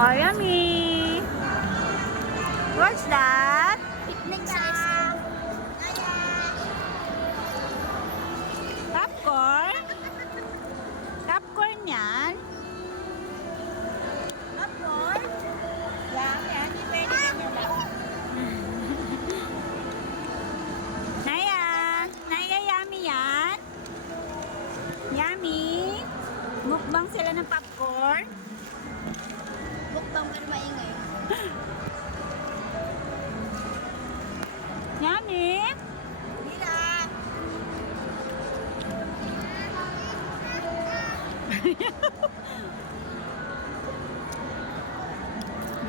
Oh, yummy. What's that? Picnic sa SM. Popcorn? Popcorn yan? Popcorn? Yan, yan. Hindi pwede ganyan lang. Naya? Naya, yummy yan? Yummy? Mukbang sila ng popcorn? Bukbang pero maingay. Yummy? Mira!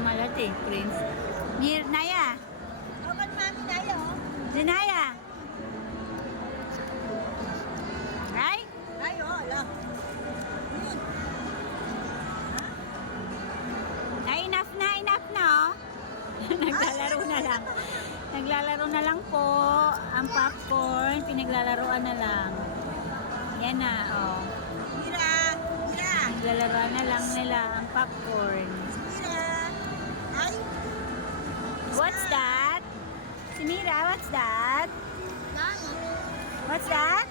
Malati, Prince. Naya? Open mami tayo. Si Naya? Ay? Ay, oh, ala. Yun. Ay, enough na, oh. Naglalaro na lang. Naglalaro na lang po ang popcorn. Pinaglalaroan na lang. Yan na, oh. Mira! Mira! Naglalaroan na lang nila ang popcorn. Mira! Ay! What's that? Si Mira, what's that? Mama! What's that?